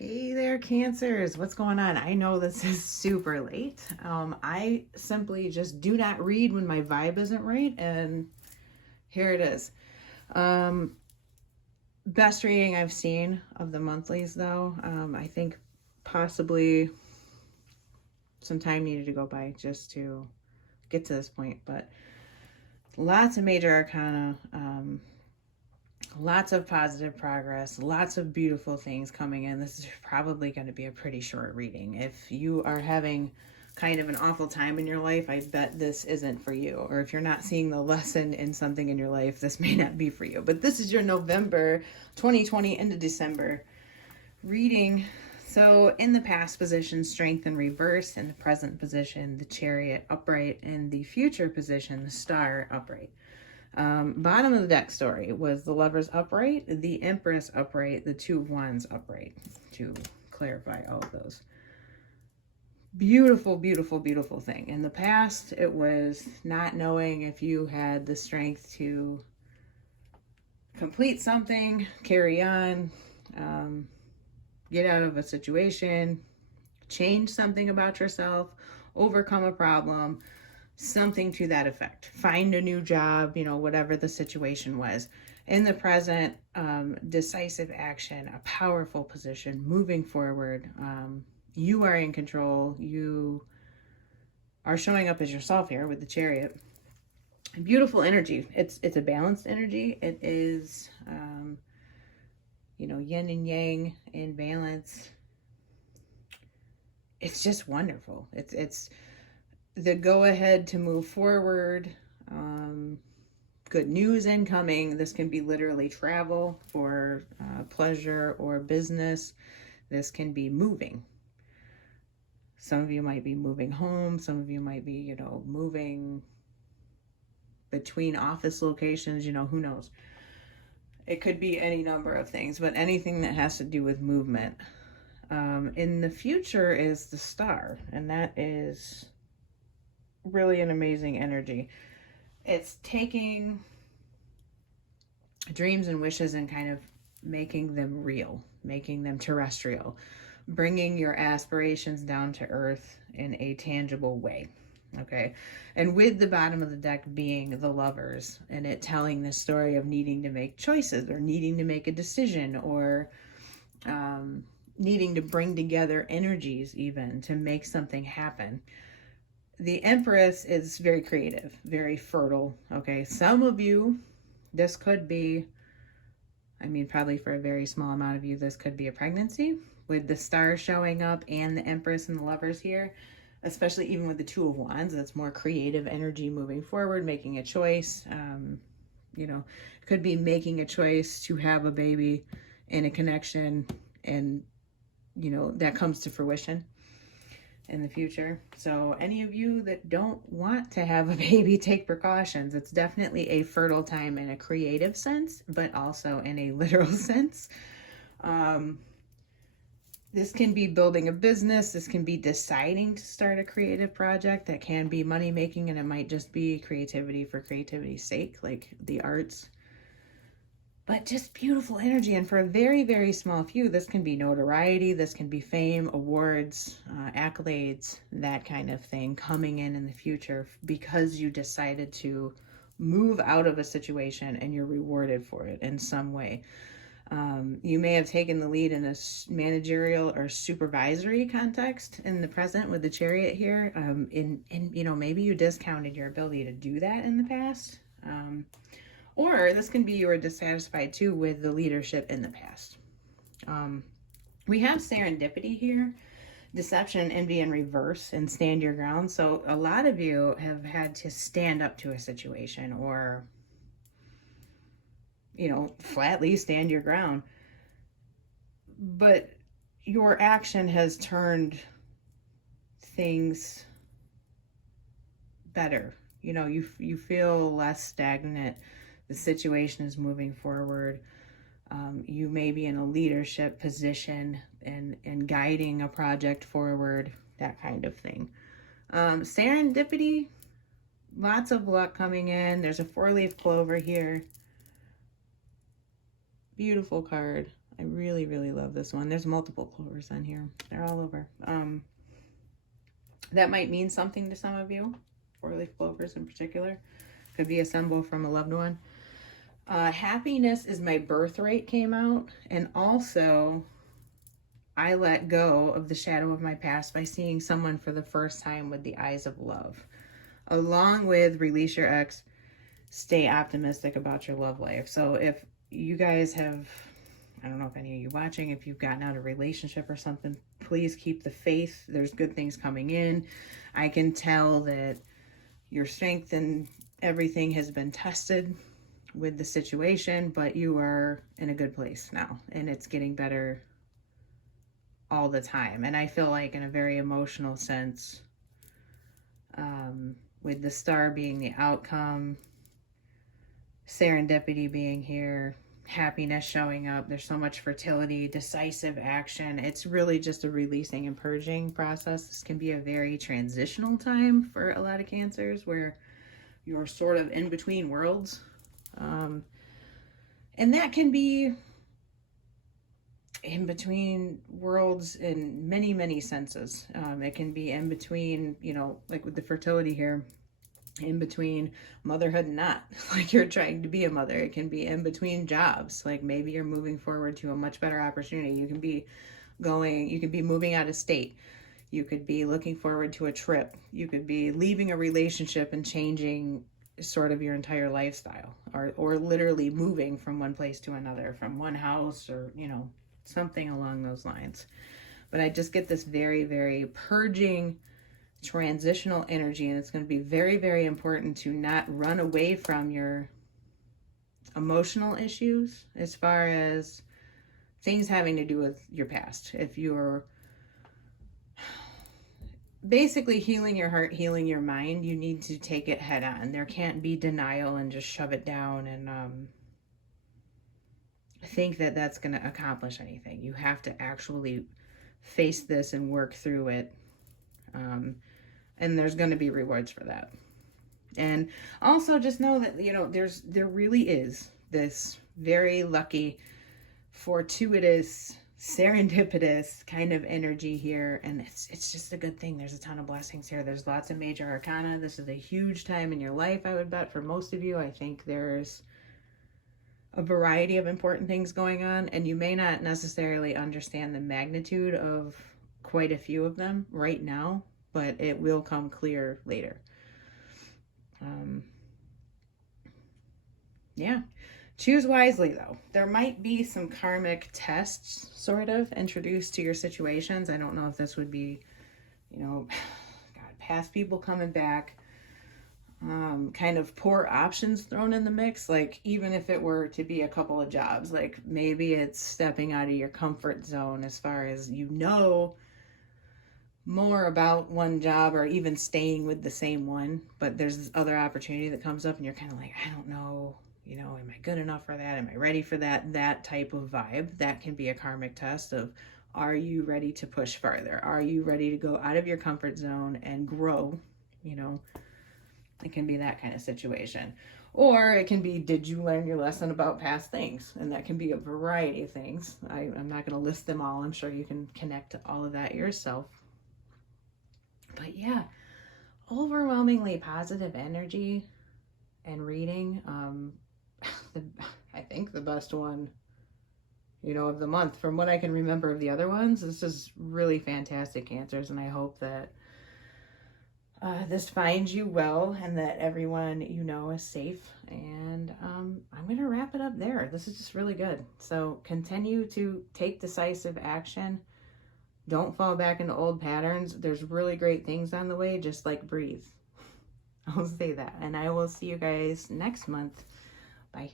Hey there, Cancers. What's going on? I know this is super late. I simply just do not read when my vibe isn't right, and here it is. Um, Best reading I've seen of the monthlies, though. I think possibly some time needed to go by just to get to this point, but lots of major arcana. Lots of positive progress, lots of beautiful things coming in. This is probably going to be a pretty short reading. If you are having kind of an awful time in your life, I bet this isn't for you. Or if you're not seeing the lesson in something in your life, this may not be for you. But this is your November 2020 into December reading. So in the past position, strength and reverse. In the present position, the chariot upright. In the future position, the star upright. Bottom of the deck story was the Lovers upright, the Empress upright, the Two of Wands upright, to clarify all of those. Beautiful, beautiful, beautiful thing. In the past, it was not knowing if you had the strength to complete something, carry on, get out of a situation, change something about yourself, overcome a problem, something to that effect. Find a new job, whatever the situation was. In the present, decisive action, a powerful position, moving forward. You are in control. You are showing up as yourself here with the chariot. Beautiful energy. It's a balanced energy. It is, yin and yang in balance. It's just wonderful. It's the go ahead to move forward. Good news incoming. This can be literally travel for pleasure or business. This can be moving. Some of you might be moving home. Some of you might be, moving between office locations, who knows. It could be any number of things, but anything that has to do with movement. In the future is the star, and that is really an amazing energy. It's taking dreams and wishes and kind of making them real, making them terrestrial, bringing your aspirations down to earth in a tangible way. Okay. And with the bottom of the deck being the Lovers, and it telling the story of needing to make choices or needing to make a decision or needing to bring together energies even to make something happen. The Empress is very creative, very fertile. Okay. Some of you, this could be, probably for a very small amount of you, this could be a pregnancy with the star showing up and the Empress and the Lovers here, especially even with the Two of Wands. That's more creative energy moving forward, making a choice. Could be making a choice to have a baby in a connection, and, that comes to fruition in the future. So any of you that don't want to have a baby, take precautions. It's definitely a fertile time in a creative sense, but also in a literal sense. This can be building a business. This can be deciding to start a creative project that can be money making, and it might just be creativity for creativity's sake, like the arts. But just beautiful energy. And for a very, very small few, this can be notoriety, this can be fame, awards, accolades, that kind of thing coming in the future because you decided to move out of a situation and you're rewarded for it in some way. You may have taken the lead in a managerial or supervisory context in the present with the chariot here. Maybe you discounted your ability to do that in the past. Or this can be you were dissatisfied too with the leadership in the past. We have serendipity here, deception, envy in reverse, and stand your ground. So a lot of you have had to stand up to a situation or, flatly stand your ground. But your action has turned things better. You feel less stagnant. The situation is moving forward. You may be in a leadership position and guiding a project forward, that kind of thing. Serendipity, lots of luck coming in. There's a 4-leaf clover here. Beautiful card. I really, really love this one. There's multiple clovers on here. They're all over. That might mean something to some of you. 4-leaf clovers in particular. Could be a symbol from a loved one. Happiness is my birthright came out. And also, I let go of the shadow of my past by seeing someone for the first time with the eyes of love. Along with release your ex, stay optimistic about your love life. So if you guys have, I don't know if any of you watching, if you've gotten out of a relationship or something, please keep the faith. There's good things coming in. I can tell that your strength and everything has been tested with the situation, but you are in a good place now, and it's getting better all the time. And I feel like in a very emotional sense, with the star being the outcome, serendipity being here, happiness showing up, there's so much fertility, decisive action. It's really just a releasing and purging process. This can be a very transitional time for a lot of cancers where you're sort of in between worlds. And that can be in between worlds in many, many senses. It can be in between, you know, like with the fertility here, in between motherhood and not, like you're trying to be a mother. It can be in between jobs, like maybe you're moving forward to a much better opportunity. You can be moving out of state. You could be looking forward to a trip. You could be leaving a relationship and changing sort of your entire lifestyle, or literally moving from one place to another, from one house, or, you know, something along those lines. But I just get this very, very purging transitional energy, and it's going to be very, very important to not run away from your emotional issues as far as things having to do with your past. If you're basically healing your heart, healing your mind, you need to take it head on. There can't be denial and just shove it down and think that that's going to accomplish anything. You have to actually face this and work through it. And there's going to be rewards for that. And also just know that, you know, there really is this very lucky, fortuitous, serendipitous kind of energy here. And it's just a good thing. There's a ton of blessings here. There's lots of major arcana. This is a huge time in your life, I would bet, for most of you. I think there's a variety of important things going on, and you may not necessarily understand the magnitude of quite a few of them right now, but it will come clear later. Yeah. Choose wisely, though. There might be some karmic tests sort of introduced to your situations. I don't know if this would be, you know, God, past people coming back, kind of poor options thrown in the mix. Like, even if it were to be a couple of jobs, like maybe it's stepping out of your comfort zone as far as, you know, more about one job, or even staying with the same one, but there's this other opportunity that comes up and you're kind of like, I don't know, you know, am I good enough for that? Am I ready for that type of vibe? That can be a karmic test of, are you ready to push farther? Are you ready to go out of your comfort zone and grow? You know, it can be that kind of situation. Or it can be, did you learn your lesson about past things? And that can be a variety of things. I'm not going to list them all. I'm sure you can connect to all of that yourself. But yeah, overwhelmingly positive energy and reading. I think the best one, you know, of the month from what I can remember of the other ones. This is really fantastic, Cancers, and I hope that this finds you well and that everyone you know is safe. And I'm going to wrap it up there. This is just really good. So continue to take decisive action. Don't fall back into old patterns. There's really great things on the way. Just like breathe. I'll say that. And I will see you guys next month. Bye.